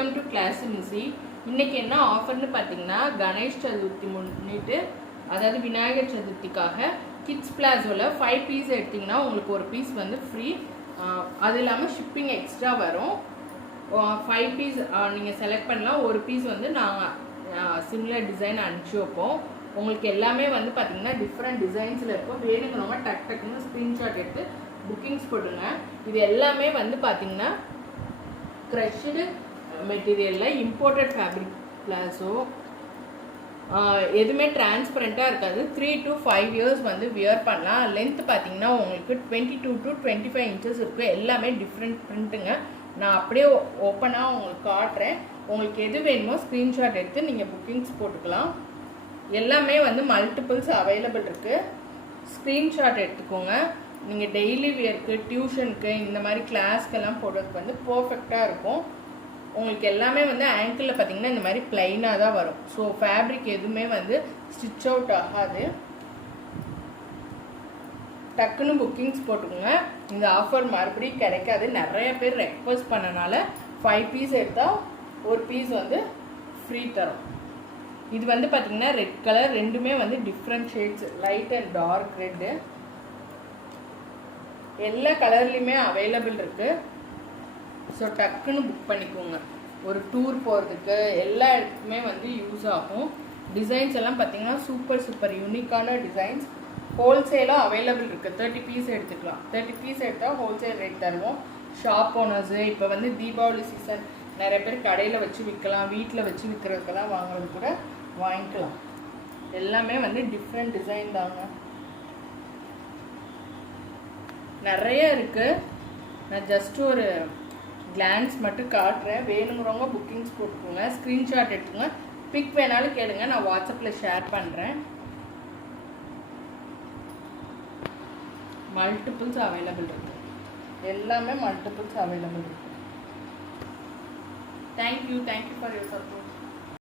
Welcome to class மிஸ்ஸி இன்றைக்கி என்ன ஆஃபர்னு பார்த்தீங்கன்னா கணேஷ் சதுர்த்தி முன்னிட்டு அதாவது விநாயகர் சதுர்த்திக்காக கிட்ஸ் பிளாஸோவில் ஃபைவ் பீஸ் எடுத்திங்கன்னா உங்களுக்கு ஒரு பீஸ் வந்து ஃப்ரீ அது இல்லாமல் ஷிப்பிங் எக்ஸ்ட்ரா வரும். ஃபைவ் பீஸ் நீங்கள் செலக்ட் பண்ணலாம். ஒரு பீஸ் வந்து நாங்கள் சிமிலர் டிசைன் அனுப்பிச்சி வைப்போம். உங்களுக்கு எல்லாமே வந்து பார்த்தீங்கன்னா டிஃப்ரெண்ட் டிசைன்ஸில் இருக்கும். வேணுங்கிறவங்க டக் டக்குன்னு ஸ்க்ரீன்ஷாட் எடுத்து புக்கிங்ஸ் போட்டுங்க இது எல்லாமே வந்து பார்த்தீங்கன்னா க்ரஷ்டு மெட்டீரியலில் இம்போர்ட்டட் ஃபேப்ரிக் பிளாஸோ எதுவுமே டிரான்ஸ்பரண்ட்டாக இருக்காது. த்ரீ டு ஃபைவ் இயர்ஸ் வந்து வியர் பண்ணலாம். லென்த் பார்த்தீங்கன்னா உங்களுக்கு twenty two to twenty five inches இருக்குது எல்லாமே டிஃப்ரெண்ட் பிரிண்ட்டுங்க நான் அப்படியே ஓப்பனாக உங்களுக்கு காட்டுறேன். உங்களுக்கு எது வேணுமோ ஸ்க்ரீன்ஷாட் எடுத்து நீங்கள் புக்கிங்ஸ் போட்டுக்கலாம். எல்லாமே வந்து மல்டிபிள்ஸ் அவைலபிள் இருக்குது ஸ்க்ரீன்ஷாட் எடுத்துக்கோங்க. நீங்கள் டெய்லி வியர்க்கு டியூஷனுக்கு இந்த மாதிரி கிளாஸ்க்கெல்லாம் போடுறதுக்கு வந்து பர்ஃபெக்டாக இருக்கும். உங்களுக்கு எல்லாமே வந்து ஆங்கிளில் பார்த்தீங்கன்னா இந்த மாதிரி பிளைனாக தான் வரும். ஸோ ஃபேப்ரிக் எதுவுமே வந்து ஸ்டிச் அவுட் ஆகாது. டக்குன்னு புக்கிங்ஸ் போட்டுக்கோங்க. இந்த ஆஃபர் மறுபடியும் கிடைக்காது. நிறைய பேர் ரெக்வஸ்ட் பண்ணனால ஃபைவ் பீஸ் எடுத்தால் ஒரு பீஸ் வந்து ஃப்ரீ தரும். இது வந்து பார்த்தீங்கன்னா ரெட் கலர் ரெண்டுமே வந்து different shades light and dark red எல்லா கலர்லேயுமே அவைலபிள் இருக்குது ஸோ டக்குன்னு புக் பண்ணிக்கோங்க. ஒரு டூர் போகிறதுக்கு எல்லா இடத்துக்குமே வந்து யூஸ் ஆகும். டிசைன்ஸ் எல்லாம் பார்த்தீங்கன்னா சூப்பர் சூப்பர் யூனிக்கான டிசைன்ஸ் ஹோல்சேலாக அவைலபிள் இருக்குது தேர்ட்டி பீஸ் எடுத்துக்கலாம். தேர்ட்டி பீஸ் எடுத்தால் ஹோல்சேல் ரேட் தருவோம். ஷாப் ஓனர்ஸு இப்போ வந்து தீபாவளி சீசன் நிறைய பேர் கடையில் வச்சு விற்கலாம் வீட்டில் வச்சு விற்கிறதுக்கெல்லாம் வாங்குறது கூட வாங்கிக்கலாம். எல்லாமே வந்து டிஃப்ரெண்ட் டிசைன் தாங்க. நிறைய இருக்குது நான் ஜஸ்ட் ஒரு கிளான்ஸ் மட்டும் காட்டுறேன். வேணுங்கிறவங்க புக்கிங்ஸ் போட்டுக்கோங்க. ஸ்க்ரீன்ஷாட் எடுத்துங்க பிக் வேணாலும் கேளுங்க. நான் வாட்ஸ்அப்பில் ஷேர் பண்ணுறேன் மல்டிபிள்ஸ் அவைலபிள் இருக்கு. எல்லாமே மல்டிபிள்ஸ் அவைலபிள் இருக்கு. Thank you thank you for your support